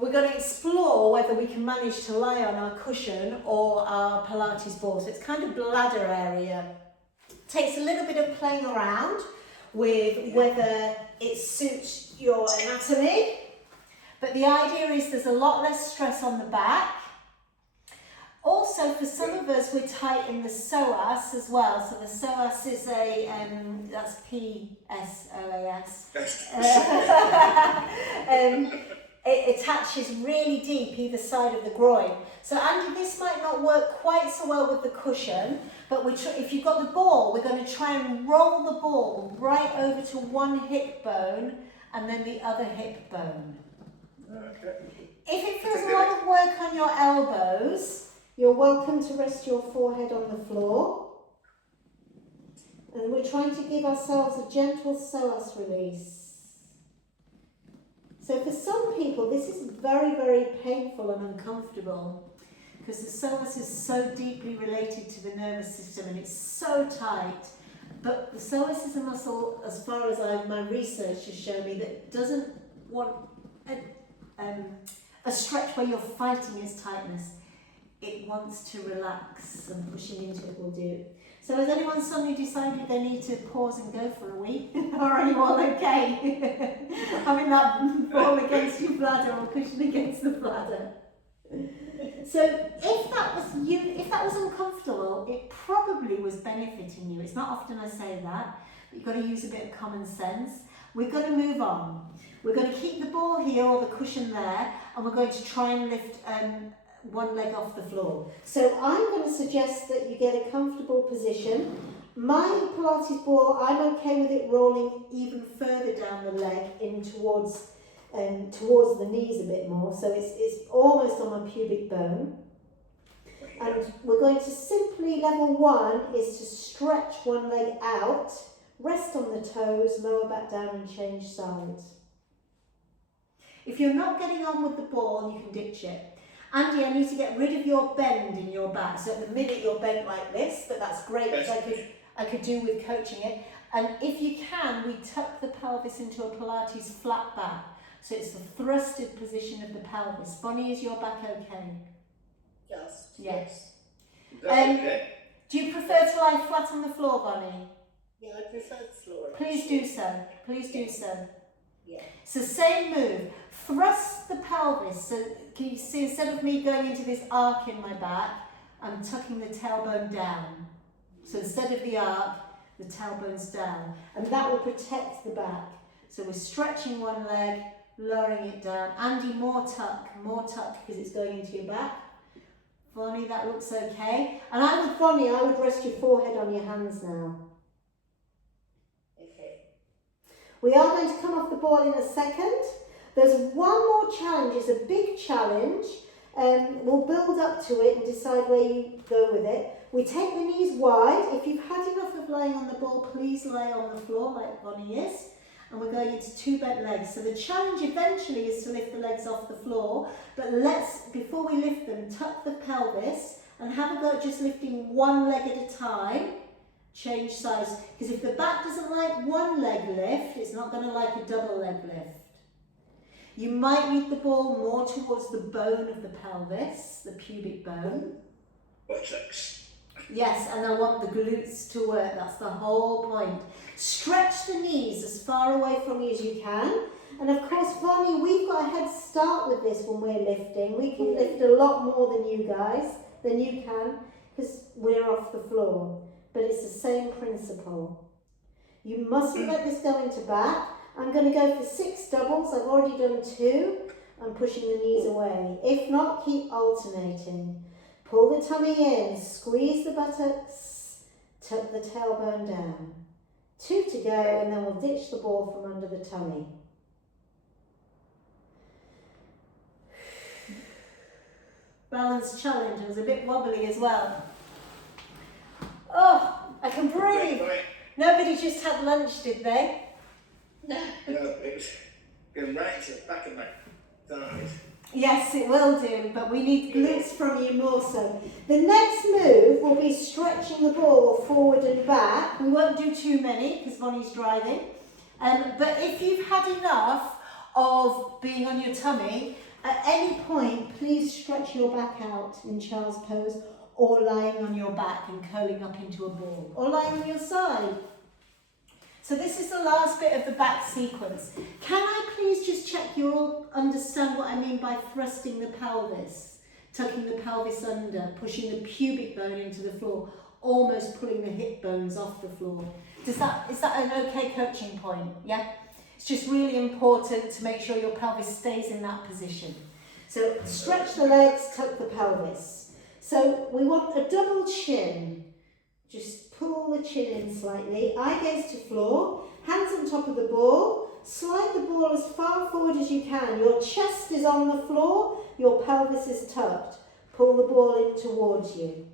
we're going to explore whether we can manage to lie on our cushion or our Pilates ball. So it's kind of bladder area. Takes a little bit of playing around with whether it suits your anatomy. But the idea is there's a lot less stress on the back. Also, for some of us, we're tight in the psoas as well. So the psoas is that's P-S-O-A-S. It attaches really deep either side of the groin. So Andy, this might not work quite so well with the cushion, but if you've got the ball, we're going to try and roll the ball right over to one hip bone and then the other hip bone. Okay. If it feels a lot of work on your elbows, you're welcome to rest your forehead on the floor. And we're trying to give ourselves a gentle psoas release. So for some people, this is very, very painful and uncomfortable because the psoas is so deeply related to the nervous system and it's so tight. But the psoas is a muscle, as far as my research has shown me, that doesn't want a stretch where you're fighting its tightness. It wants to relax, and pushing into it will do. So has anyone suddenly decided they need to pause and go for a wee? Or are you all okay? I mean, that ball against your bladder or cushion against the bladder. So if that was uncomfortable, it probably was benefiting you. It's not often I say that, but you've got to use a bit of common sense. We're going to move on. We're going to keep the ball here or the cushion there, and we're going to try and lift one leg off the floor. So I'm going to suggest that you get a comfortable position. My Pilates ball, I'm okay with it rolling even further down the leg in towards the knees a bit more. So it's almost on my pubic bone. And we're going to simply, level one is to stretch one leg out, rest on the toes, lower back down and change sides. If you're not getting on with the ball, you can ditch it. Andy, I need to get rid of your bend in your back. So at the minute you're bent like this, but that's great because I could do with coaching it. And if you can, we tuck the pelvis into a Pilates flat back. So it's the thrusted position of the pelvis. Bonnie, is your back okay? Yes. Yes. Okay. Do you prefer to lie flat on the floor, Bonnie? Yeah, I prefer the floor. Please do so. Please do so. Yeah. So same move. Thrust the pelvis. So can you see, instead of me going into this arc in my back, I'm tucking the tailbone down. So instead of the arc, the tailbone's down. And that will protect the back. So we're stretching one leg, lowering it down. Andy, more tuck because it's going into your back. Bonnie, that looks okay. And Bonnie, I would rest your forehead on your hands now. Okay. We are going to come off the ball in a second. There's one more challenge. It's a big challenge. We'll build up to it and decide where you go with it. We take the knees wide. If you've had enough of lying on the ball, please lie on the floor like Bonnie is. And we're going into two bent legs. So the challenge eventually is to lift the legs off the floor. But before we lift them, tuck the pelvis and have a go at just lifting one leg at a time. Change sides. Because if the back doesn't like one leg lift, it's not going to like a double leg lift. You might need the ball more towards the bone of the pelvis, the pubic bone. Buttocks. Yes, and I want the glutes to work. That's the whole point. Stretch the knees as far away from you as you can. And of course, Bonnie, we've got a head start with this when we're lifting. We can lift a lot more than you can, because we're off the floor. But it's the same principle. You mustn't let this go into back. I'm going to go for 6 doubles. I've already done 2. I'm pushing the knees away. If not, keep alternating. Pull the tummy in, squeeze the buttocks, tuck the tailbone down. 2 to go, and then we'll ditch the ball from under the tummy. Balance challenge. It was a bit wobbly as well. Oh, I can breathe. Nobody just had lunch, did they? No, it was going right to the back of my thighs. Yes, it will do, but we need glutes from you more so. The next move will be stretching the ball forward and back. We won't do too many because Bonnie's driving. But if you've had enough of being on your tummy, At any point, please stretch your back out in child's pose, or lying on your back and curling up into a ball, or lying on your side. So this is the last bit of the back sequence. Can I please just check you all understand what I mean by thrusting the pelvis, tucking the pelvis under, pushing the pubic bone into the floor, almost pulling the hip bones off the floor. Is that an okay coaching point? Yeah? It's just really important to make sure your pelvis stays in that position. So stretch the legs, tuck the pelvis. So we want a double chin. Just pull the chin in slightly, eye gaze to floor, hands on top of the ball, slide the ball as far forward as you can. Your chest is on the floor, your pelvis is tucked. Pull the ball in towards you.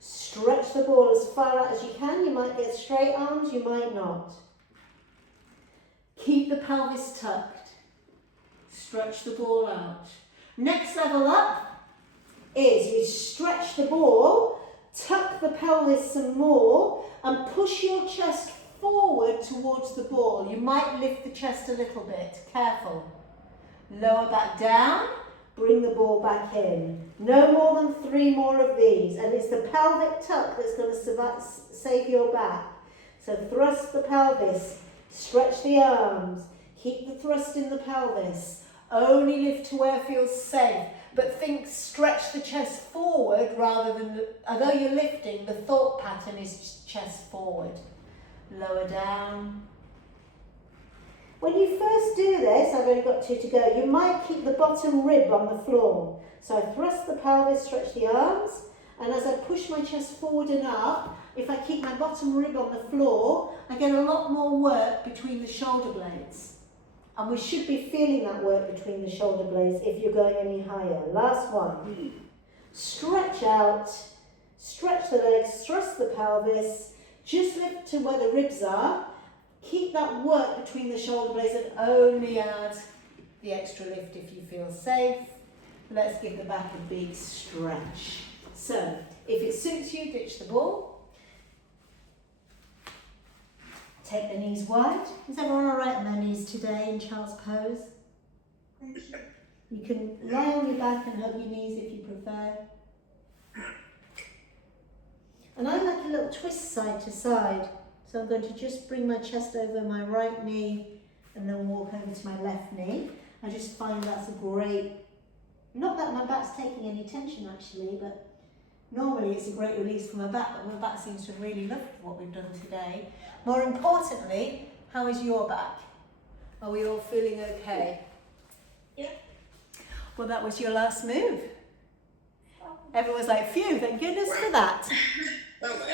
Stretch the ball as far out as you can. You might get straight arms, you might not. Keep the pelvis tucked. Stretch the ball out. Next level up is you stretch the ball, tuck the pelvis some more and push your chest forward towards the ball. You might lift the chest a little bit, careful. Lower back down, bring the ball back in. No more than 3 more of these, and it's the pelvic tuck that's going to save your back. So thrust the pelvis, stretch the arms, keep the thrust in the pelvis. Only lift to where it feels safe. But think stretch the chest forward rather than, although you're lifting, the thought pattern is chest forward. Lower down. When you first do this, I've only got 2 to go, you might keep the bottom rib on the floor. So I thrust the pelvis, stretch the arms, and as I push my chest forward and up, if I keep my bottom rib on the floor, I get a lot more work between the shoulder blades. And we should be feeling that work between the shoulder blades if you're going any higher. Last one. Stretch out, stretch the legs, thrust the pelvis, just lift to where the ribs are. Keep that work between the shoulder blades and only add the extra lift if you feel safe. Let's give the back a big stretch. So, if it suits you, ditch the ball. Take the knees wide. Is everyone all right on their knees today in child's pose? You can lie on your back and hug your knees if you prefer. And I like a little twist side to side. So I'm going to just bring my chest over my right knee and then walk over to my left knee. I just find that's a great, not that my back's taking any tension actually, but normally it's a great release from my back, but my back seems to have really loved what we've done today. More importantly, how is your back? Are we all feeling okay? Yeah. Well, that was your last move. Everyone's like, phew, thank goodness for that. Oh,